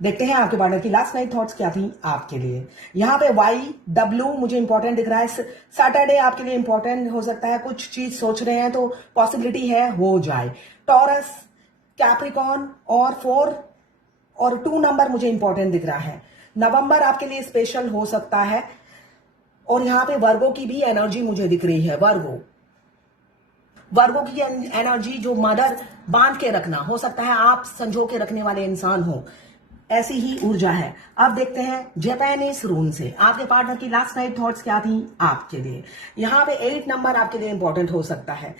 देखते हैं आपके पार्टनर की लास्ट नाइट थॉट्स क्या थी आपके लिए। यहाँ पे YW मुझे इंपॉर्टेंट दिख रहा है। सैटरडे आपके लिए इंपॉर्टेंट हो सकता है, कुछ चीज सोच रहे हैं तो पॉसिबिलिटी है हो जाए। टॉरस, कैप्रिकॉन और 4 और 2 नंबर मुझे इंपॉर्टेंट दिख रहा है। नवंबर आपके लिए स्पेशल हो सकता है। और यहाँ पे वर्गो की भी एनर्जी मुझे दिख रही है। वर्गो की एनर्जी जो मदर बांध के रखना हो सकता है, आप संजो के रखने वाले इंसान हो, ऐसी ही ऊर्जा है। अब देखते हैं जापानीज रून से आपके पार्टनर की लास्ट नाइट थॉट्स क्या थी आपके लिए। यहाँ पे 8 नंबर आपके लिए इंपॉर्टेंट हो सकता है।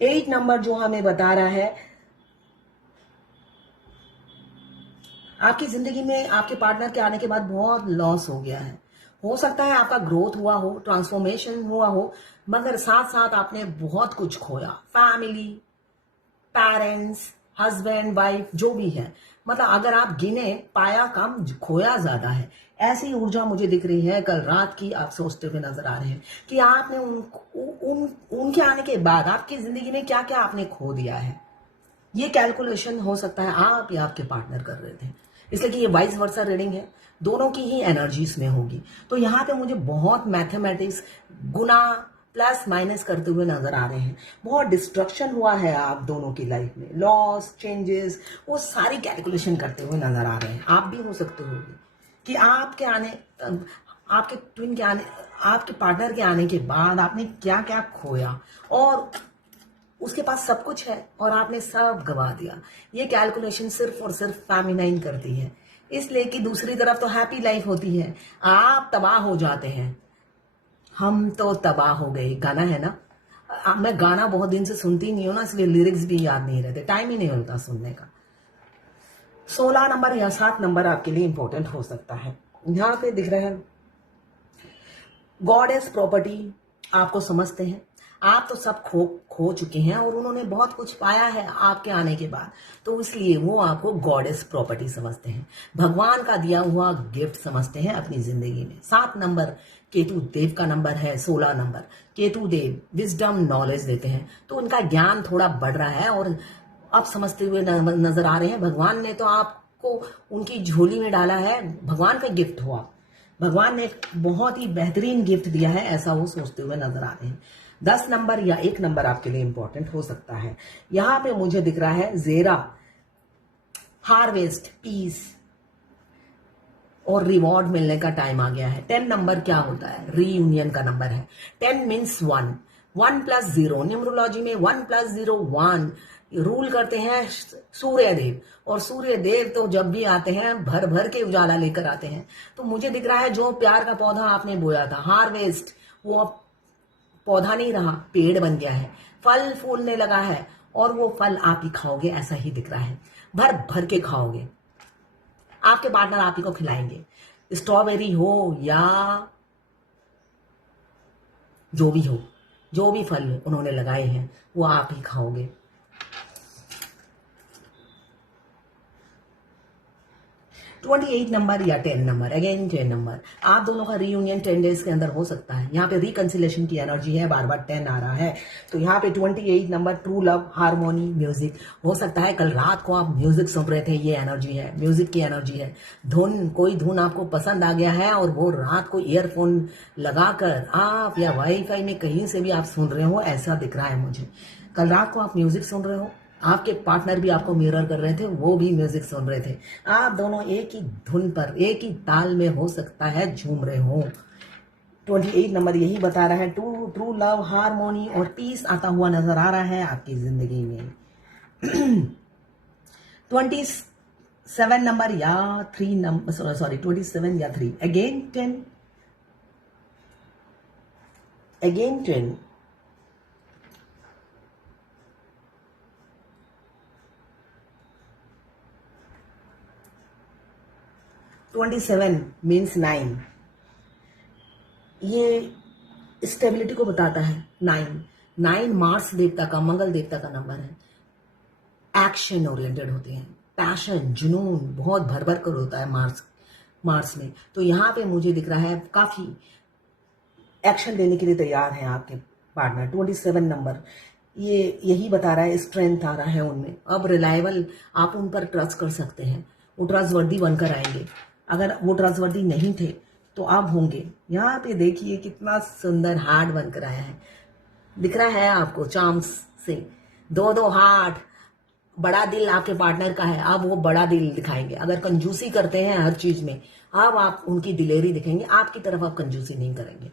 8 नंबर जो हमें बता रहा है आपकी जिंदगी में आपके पार्टनर के आने के बाद बहुत लॉस हो गया है। हो सकता है आपका ग्रोथ हुआ हो, ट्रांसफॉर्मेशन हुआ हो, मगर साथ साथ आपने बहुत कुछ खोया। फैमिली, पेरेंट्स, हस्बैंड, वाइफ, जो भी है, मतलब अगर आप गिने, पाया कम, खोया ज्यादा है। ऐसी ऊर्जा मुझे दिख रही है कल रात की। आप सोचते हुए नजर आ रहे हैं कि आपने उनके आने के बाद आपकी जिंदगी में क्या क्या आपने खो दिया है। ये कैलकुलेशन हो सकता है आप या आपके पार्टनर कर रहे थे, इसलिए कि ये वाइस वर्सा रीडिंग है, दोनों की ही एनर्जीज में होगी। तो यहाँ पे मुझे बहुत मैथमेटिक्स, गुना प्लस माइनस करते हुए नजर आ रहे हैं। बहुत डिस्ट्रक्शन हुआ है आप दोनों की लाइफ में, लॉस, चेंजेस, वो सारी कैलकुलेशन करते हुए नजर आ रहे हैं। आप भी हो सकते हो कि आपके आने, आपके ट्विन के आने, आपके पार्टनर के आने के बाद आपने क्या क्या खोया और उसके पास सब कुछ है और आपने सब गवा दिया। ये कैलकुलेशन सिर्फ और सिर्फ फेमिनाइन करती है, इसलिए कि दूसरी तरफ तो हैप्पी लाइफ होती है, आप तबाह हो जाते हैं। हम तो तबाह हो गए, गाना है ना। मैं गाना बहुत दिन से सुनती नहीं हूं ना, इसलिए लिरिक्स भी याद नहीं रहते, टाइम ही नहीं होता सुनने का। 16 नंबर या 7 नंबर आपके लिए इंपॉर्टेंट हो सकता है। यहाँ पे दिख रहा है गॉडेस प्रॉपर्टी, आपको समझते हैं, आप तो सब खो चुके हैं और उन्होंने बहुत कुछ पाया है आपके आने के बाद, तो इसलिए वो आपको गॉडेस प्रॉपर्टी समझते हैं, भगवान का दिया हुआ गिफ्ट समझते हैं अपनी जिंदगी में। 7 नंबर केतु देव का नंबर है। 16 नंबर केतु देव विजडम, नॉलेज देते हैं, तो उनका ज्ञान थोड़ा बढ़ रहा है और अब समझते हुए नजर आ रहे हैं। भगवान ने तो आपको उनकी झोली में डाला है, भगवान का गिफ्ट हुआ, भगवान ने एक बहुत ही बेहतरीन गिफ्ट दिया है, ऐसा वो सोचते हुए नजर आ रहे हैं। 10 नंबर या 1 नंबर आपके लिए इंपॉर्टेंट हो सकता है। यहां पे मुझे दिख रहा है जेरा, हार्वेस्ट, पीस और रिवॉर्ड मिलने का टाइम आ गया है। 10 नंबर क्या होता है? रीयूनियन का नंबर है। 10 मीन्स 1, 1 + 0, न्यूमरोलॉजी में 1 + 0 1 रूल करते हैं सूर्य देव, और सूर्य देव तो जब भी आते हैं भर भर के उजाला लेकर आते हैं। तो मुझे दिख रहा है जो प्यार का पौधा आपने बोया था, हार्वेस्ट, वो अब पौधा नहीं रहा, पेड़ बन गया है, फल फूलने लगा है और वो फल आप ही खाओगे, ऐसा ही दिख रहा है। भर भर के खाओगे, आपके पार्टनर आप ही को खिलाएंगे। स्ट्रॉबेरी हो या जो भी हो, जो भी फल उन्होंने लगाए हैं वो आप ही खाओगे। 28 नंबर या 10 नंबर, अगेन 10 नंबर, आप दोनों का रीयूनियन 10 डेज के अंदर हो सकता है। यहाँ पे रिकंसिलेशन की एनर्जी है, बार बार 10 आ रहा है, तो यहाँ पे 28 number true love, harmony, music हो सकता है। कल रात को आप म्यूजिक सुन रहे थे, ये एनर्जी है, म्यूजिक की एनर्जी है। धुन, कोई धुन आपको पसंद आ गया है और वो रात को ईयरफोन लगाकर आप या वाईफाई में कहीं से भी आप सुन रहे हो, ऐसा दिख रहा है मुझे। कल रात को आप म्यूजिक सुन रहे हो, आपके पार्टनर भी आपको मिरर कर रहे थे, वो भी म्यूजिक सुन रहे थे, आप दोनों एक ही धुन पर, एक ही ताल में हो सकता है झूम रहे हो। 28 नंबर यही बता रहा है, ट्रू लव, हार्मोनी और पीस आता हुआ नजर आ रहा है आपकी जिंदगी में। 27 नंबर या 3 नंबर, सॉरी 27 या 3, अगेन 10, अगेन 10, 27 मीन्स 9, ये स्टेबिलिटी को बताता है। 9 मार्स देवता का, मंगल देवता का नंबर है। एक्शन ओरिएंटेड होते हैं, पैशन, जुनून बहुत भर भर कर होता है मार्स में। तो यहाँ पे मुझे दिख रहा है काफी एक्शन लेने के लिए तैयार हैं आपके पार्टनर। 27 नंबर ये यही बता रहा है, स्ट्रेंथ आ रहा है उनमें, अब रिलायबल, आप उन पर ट्रस्ट कर सकते हैं, वो ट्रस्टवर्दी बनकर आएंगे। अगर वो ट्रस्टवर्दी नहीं थे तो आप होंगे। यहाँ पे देखिए कितना सुंदर हार्ट बनकर आया है, दिख रहा है आपको चार्म्स से। दो दो हार्ट, बड़ा दिल आपके पार्टनर का है, अब वो बड़ा दिल दिखाएंगे। अगर कंजूसी करते हैं हर चीज में, अब आप उनकी दिलेरी दिखेंगे, आपकी तरफ आप कंजूसी नहीं करेंगे,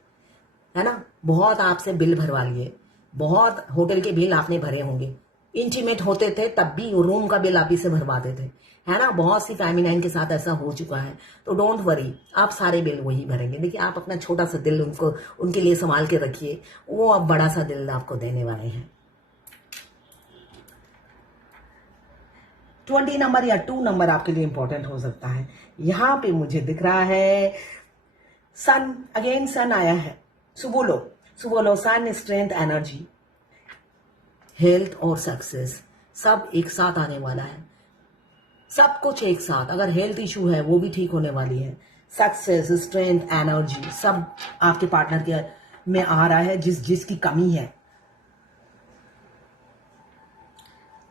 है ना। बहुत आपसे बिल भरवा लिए, बहुत होटल के बिल आपने भरे होंगे। इंटीमेट होते थे तब भी रूम का बिल आप ही से भरवाते थे, है ना। बहुत सी फेमिनाइन के साथ ऐसा हो चुका है, तो डोंट वरी, आप सारे बिल वही भरेंगे। देखिए आप अपना छोटा सा दिल उनके लिए संभाल के रखिए, वो अब बड़ा सा दिल आपको देने वाले हैं। 20 नंबर या 2 नंबर आपके लिए इंपॉर्टेंट हो सकता है। यहां पे मुझे दिख रहा है सन, अगेन सन आया है। सुबोलो सन, स्ट्रेंथ, एनर्जी, हेल्थ और सक्सेस सब एक साथ आने वाला है। सब कुछ एक साथ, अगर हेल्थ इशू है वो भी ठीक होने वाली है। सक्सेस, स्ट्रेंथ, एनर्जी सब आपके पार्टनर के में आ रहा है, जिसकी कमी है।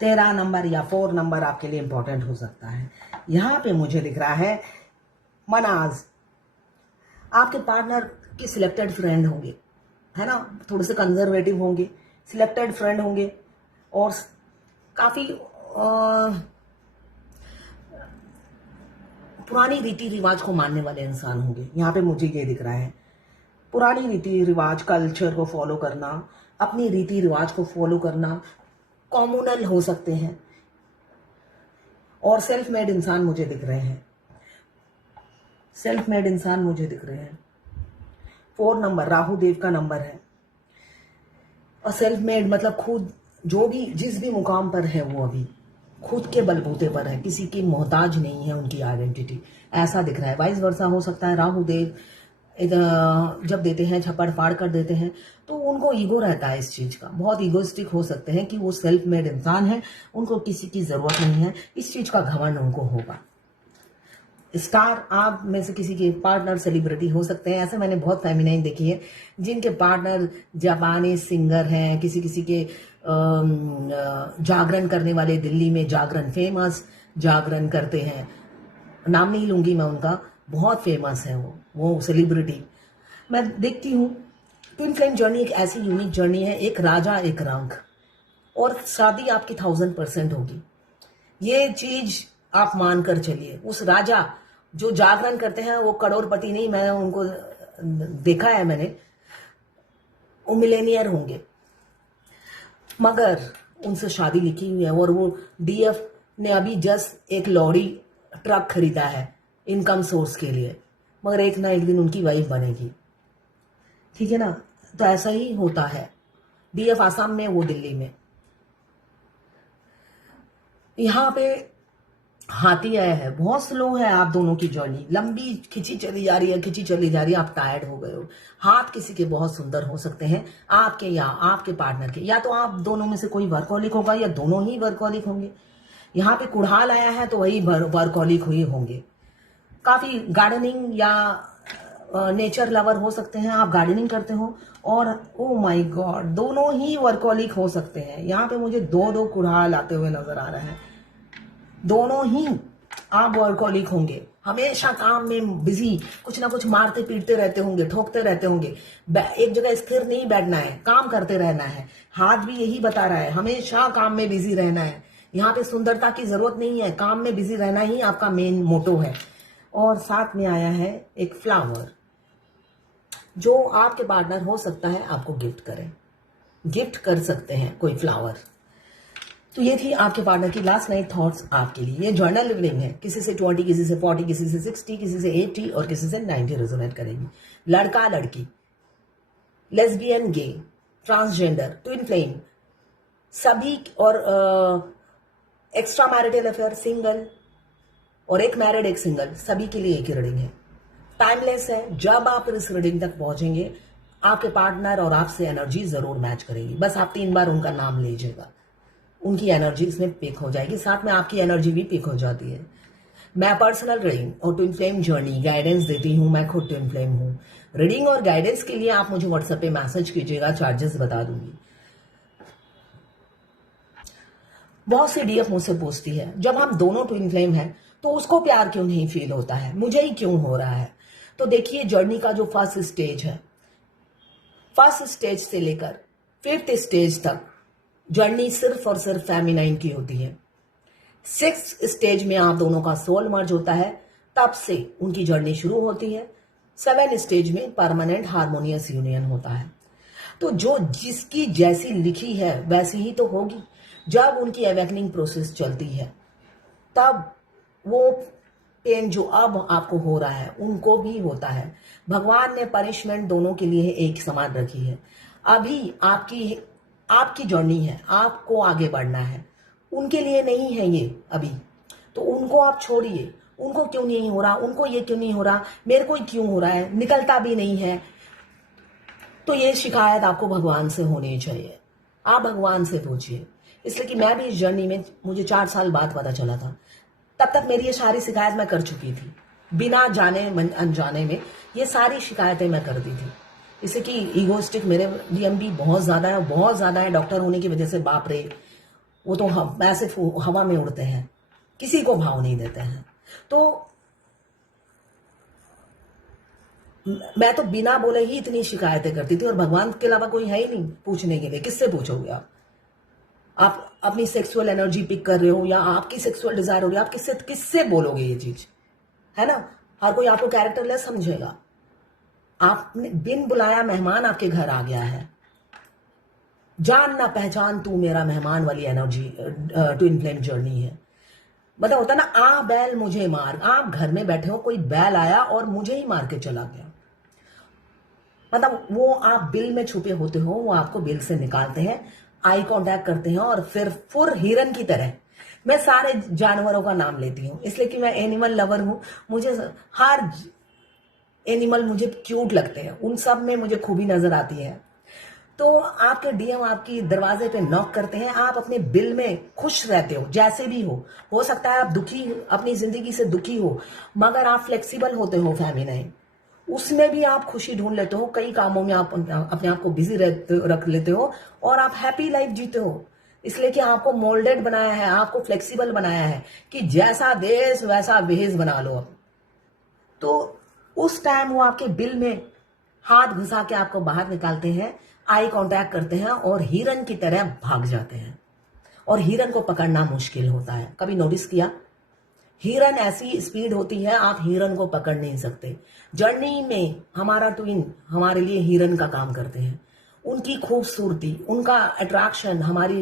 13 नंबर या 4 नंबर आपके लिए इंपॉर्टेंट हो सकता है। यहां पे मुझे दिख रहा है मनाज, आपके पार्टनर के सिलेक्टेड फ्रेंड होंगे, है ना। थोड़े से कंजर्वेटिव होंगे, सिलेक्टेड फ्रेंड होंगे और काफी पुरानी रीति रिवाज को मानने वाले इंसान होंगे। यहाँ पे मुझे ये दिख रहा है पुरानी रीति रिवाज, कल्चर को फॉलो करना, अपनी रीति रिवाज को फॉलो करना, कॉम्युनल हो सकते हैं। और सेल्फ मेड इंसान मुझे दिख रहे हैं, सेल्फ मेड इंसान मुझे दिख रहे हैं। 4 नंबर राहु देव का नंबर है, और सेल्फ मेड मतलब खुद जो भी जिस भी मुकाम पर है वो अभी खुद के बलबूते पर है, किसी की मोहताज नहीं है उनकी आइडेंटिटी, ऐसा दिख रहा है। वाइस वर्सा हो सकता है। राहु देव जब देते हैं, छप्पड़ फाड़ कर देते हैं, तो उनको ईगो रहता है इस चीज का, बहुत ईगोइस्टिक हो सकते हैं कि वो सेल्फ मेड इंसान है, उनको किसी की जरूरत नहीं है, इस चीज का घमंड उनको होगा। स्टार, आप में से किसी के पार्टनर सेलिब्रिटी हो सकते हैं। ऐसे मैंने बहुत फेमिनाइन देखी है जिनके पार्टनर जापानी सिंगर हैं, किसी किसी के जागरण करने वाले, दिल्ली में जागरण फेमस जागरण करते हैं, नाम नहीं लूंगी मैं उनका, बहुत फेमस है वो सेलिब्रिटी। मैं देखती हूँ ट्विन फ्लेम जर्नी एक ऐसी यूनिक जर्नी है, एक राजा एक रंक, और शादी आपकी 1000% होगी। ये चीज आप मानकर चलिए। उस राजा जो जागरण करते हैं वो करोड़पति नहीं, मैंने उनको देखा है, मैंने, वो मिलेनियर होंगे, मगर उनसे शादी लिखी हुई है। और वो डीएफ ने अभी जस्ट एक लॉरी ट्रक खरीदा है इनकम सोर्स के लिए, मगर एक ना एक दिन उनकी वाइफ बनेगी, ठीक है ना। तो ऐसा ही होता है। डीएफ आसाम में, वो दिल्ली में। यहां पे हाथी आया है, बहुत स्लो है आप दोनों की जर्नी, लंबी खिंची चली जा रही है, खिंची चली जा रही है, आप टायर्ड हो गए हो। हाथ किसी के बहुत सुंदर हो सकते हैं, आपके या आपके पार्टनर के, या तो आप दोनों में से कोई वर्कहॉलिक होगा या दोनों ही वर्कहॉलिक होंगे। यहाँ पे कुड़हाल आया है तो वही वर्कहॉलिक हुई होंगे। काफी गार्डनिंग या नेचर लवर हो सकते हैं, आप गार्डनिंग करते हो, और ओ माय गॉड दोनों ही वर्कहॉलिक हो सकते हैं। यहाँ पे मुझे दो कुड़हाल आते हुए नजर आ रहे हैं, दोनों ही आप वर्कहॉलिक होंगे, हमेशा काम में बिजी, कुछ ना कुछ मारते पीटते रहते होंगे, ठोकते रहते होंगे, एक जगह स्थिर नहीं बैठना है, काम करते रहना है। हाथ भी यही बता रहा है, हमेशा काम में बिजी रहना है। यहाँ पे सुंदरता की जरूरत नहीं है, काम में बिजी रहना ही आपका मेन मोटो है। और साथ में आया है एक फ्लावर, जो आपके पार्टनर हो सकता है आपको गिफ्ट करें, गिफ्ट कर सकते हैं कोई फ्लावर। तो ये थी आपके पार्टनर की लास्ट नाइट थॉट्स आपके लिए। ये जर्नल रीडिंग है, किसी से 20, किसी से 40, किसी से 60, किसी से 80 और किसी से 90 रेजोनेट करेगी। लड़का लड़की, लेस्बियन, गे, ट्रांसजेंडर, ट्विन फ्लेम सभी, और एक्स्ट्रा मैरिटल अफेयर, सिंगल, और एक मैरिड एक सिंगल, सभी के लिए एक ही रीडिंग है। टाइमलेस है, जब आप इस रीडिंग तक पहुंचेंगे आपके पार्टनर और आपसे एनर्जी जरूर मैच करेगी। बस आप 3 बार उनका नाम लीजिएगा, उनकी एनर्जी इसमें पिक हो जाएगी, साथ में आपकी एनर्जी भी पिक हो जाती है। मैं पर्सनल रीडिंग और ट्विन फ्लेम जर्नी गाइडेंस देती हूं, मैं खुद ट्विन फ्लेम हूं। रीडिंग और गाइडेंस के लिए आप मुझे व्हाट्सएप पे मैसेज कीजिएगा, चार्जेस बता दूंगी। बहुत सी डीएफ मुझसे पूछती है, जब हम दोनों ट्विन फ्लेम हैं तो उसको प्यार क्यों नहीं फील होता है, मुझे ही क्यों हो रहा है। तो देखिए जर्नी का जो फर्स्ट स्टेज है, फर्स्ट स्टेज से लेकर फिफ्थ स्टेज तक जर्नी सिर्फ और सिर्फ फेमिनाइन की होती है। सिक्स स्टेज में आप दोनों का सोल मर्ज होता है, तब से उनकी जर्नी शुरू होती है। सेवन स्टेज में परमानेंट हार्मोनियस यूनियन होता है। तो जो जिसकी जैसी लिखी है वैसी ही तो होगी। जब उनकी अवेकनिंग प्रोसेस चलती है तब वो पेन जो अब आपको हो रहा है उनको भी होता है। भगवान ने पनिशमेंट दोनों के लिए एक समान रखी है। अभी आपकी आपकी जर्नी है, आपको आगे बढ़ना है, उनके लिए नहीं है ये अभी। तो उनको आप छोड़िए, उनको क्यों नहीं हो रहा, उनको ये क्यों नहीं हो रहा, मेरे को ही क्यों हो रहा है, निकलता भी नहीं है। तो ये शिकायत आपको भगवान से होनी चाहिए। आप भगवान से पूछिए। इसलिए कि मैं भी इस जर्नी में, मुझे 4 साल बाद पता चला था, तब तक मेरी ये सारी शिकायत मैं कर चुकी थी। बिना जाने अनजाने में ये सारी शिकायतें मैं करती थी। इससे कि ईगोइस्टिक मेरे डीएमबी बहुत ज्यादा है, बहुत ज्यादा है। डॉक्टर होने की वजह से बाप रे, वो तो ऐसे हवा में उड़ते हैं, किसी को भाव नहीं देते हैं। तो मैं तो बिना बोले ही इतनी शिकायतें करती थी, और भगवान के अलावा कोई है ही नहीं पूछने के लिए। किससे पूछोगे आप अपनी सेक्सुअल एनर्जी पिक कर रहे हो या आपकी सेक्सुअल डिजायर हो रही है, आप किससे किससे बोलोगे ये चीज, है ना। हर कोई आपको कैरेक्टरलेस समझेगा। आपने बिन बुलाया मेहमान आपके घर आ गया है। जान ना पहचान तू मेरा मेहमान वाली एनर्जी ट्विन फ्लेम जर्नी है। मतलब होता ना, आ बैल मुझे मार। आप घर में बैठे हो, कोई बैल आया और मुझे ही मार के चला गया। मतलब वो आप बिल में छुपे होते हो, वो आपको बिल से निकालते हैं, आई कांटेक्ट करते हैं, और फिर हिरन की तरह मैं सारे जानवरों का नाम लेती हूँ, इसलिए कि मैं एनिमल लवर हूं। मुझे हर एनिमल मुझे क्यूट लगते हैं, उन सब में मुझे खूबी नजर आती है। तो आपके डीएम आपकी दरवाजे पे नॉक करते हैं, आप अपने बिल में खुश रहते हो, जैसे भी हो सकता है आप दुखी, अपनी जिंदगी से दुखी हो, मगर आप फ्लेक्सिबल होते हो फेमिनाइन, उसमें भी आप खुशी ढूंढ लेते हो। कई कामों में आप अपने आप को बिजी रख लेते हो और आप हैप्पी लाइफ जीते हो। इसलिए कि आपको मोल्डेड बनाया है, आपको फ्लेक्सिबल बनाया है कि जैसा देश वैसा भेष बना लो। तो उस टाइम वो आपके बिल में हाथ घुसा के आपको बाहर निकालते हैं, आई कांटेक्ट करते हैं और हिरन की तरह भाग जाते हैं। और हिरन को पकड़ना मुश्किल होता है। कभी नोटिस किया? हिरन ऐसी स्पीड होती है, आप हिरन को पकड़ नहीं सकते। जर्नी में हमारा ट्विन हमारे लिए हिरन का काम करते हैं। उनकी खूबसूरती, उनका अट्रैक्शन हमारी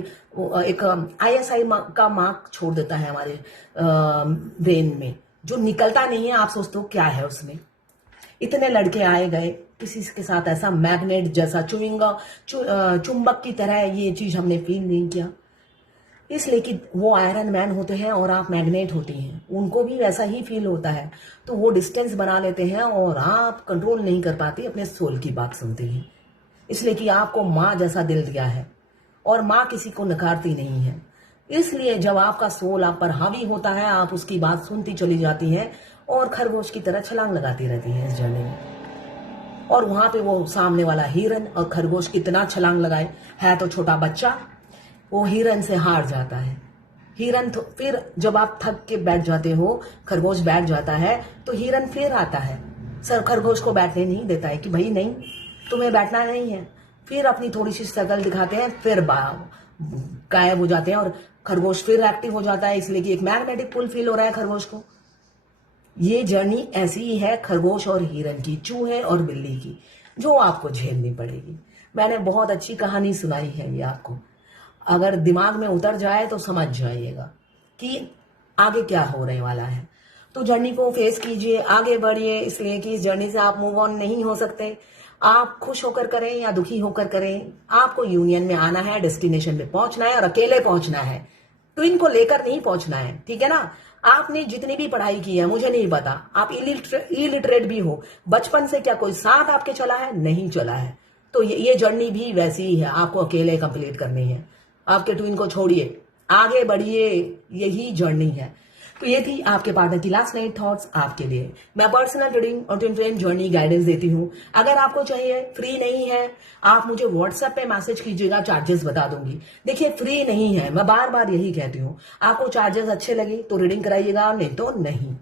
एक आईएसआई का मार्क छोड़ देता है हमारे ब्रेन में, जो निकलता नहीं है। आप सोचते हो क्या है उसमें। इतने लड़के आए गए, किसी के साथ ऐसा मैग्नेट जैसा चुंबक की तरह ये चीज हमने फील नहीं किया। इसलिए कि वो आयरन मैन होते हैं और आप मैग्नेट होती हैं, उनको भी वैसा ही फील होता है। तो वो डिस्टेंस बना लेते हैं और आप कंट्रोल नहीं कर पाती, अपने सोल की बात सुनती हैं। इसलिए कि आपको माँ जैसा दिल दिया है और माँ किसी को नकारती नहीं है। इसलिए जब आपका सोल आप पर हावी होता है, आप उसकी बात सुनती चली जाती हैं और खरगोश की तरह छलांग लगाती रहती हैं इस जर्नी में। और वहां पे वो सामने वाला हिरन और खरगोश कितना छलांग लगाए, है तो छोटा बच्चा, वो हिरन से हार जाता है। हिरन तो फिर जब आप थक के बैठ जाते हो, खरगोश बैठ जाता है, तो हिरन फिर आता है, सर खरगोश को बैठने नहीं देता है कि भाई नहीं, तुम्हें बैठना नहीं है। फिर अपनी थोड़ी सी शकल दिखाते हैं, फिर गायब हो जाते हैं और खरगोश फिर एक्टिव हो जाता है। इसलिए कि एक मैग्नेटिक पुल फील हो रहा है खरगोश को। ये जर्नी ऐसी ही है खरगोश और हिरन की, चूहे और बिल्ली की, जो आपको झेलनी पड़ेगी। मैंने बहुत अच्छी कहानी सुनाई है ये आपको, अगर दिमाग में उतर जाए तो समझ जाइएगा कि आगे क्या होने वाला है। तो जर्नी को फेस कीजिए, आगे बढ़िए, इसलिए कि इस जर्नी से आप मूव ऑन नहीं हो सकते। आप खुश होकर करें या दुखी होकर करें, आपको यूनियन में आना है, डेस्टिनेशन पे पहुंचना है और अकेले पहुंचना है, ट्विन को लेकर नहीं पहुंचना है, ठीक है ना। आपने जितनी भी पढ़ाई की है मुझे नहीं पता, आप इलिटरेट भी हो, बचपन से क्या कोई साथ आपके चला है? नहीं चला है। तो ये जर्नी भी वैसी ही है, आपको अकेले कंप्लीट करनी है। आपके ट्विन को छोड़िए, आगे बढ़िए, यही जर्नी है। तो ये थी आपके पार्टनर की लास्ट नाइट थॉट्स आपके लिए। मैं पर्सनल रीडिंग और ट्विन फ्लेम जर्नी गाइडेंस देती हूँ। अगर आपको चाहिए, फ्री नहीं है, आप मुझे व्हाट्सएप पे मैसेज कीजिएगा, चार्जेस बता दूंगी। देखिए फ्री नहीं है, मैं बार बार यही कहती हूँ। आपको चार्जेस अच्छे लगे तो रीडिंग कराइएगा, नहीं तो नहीं।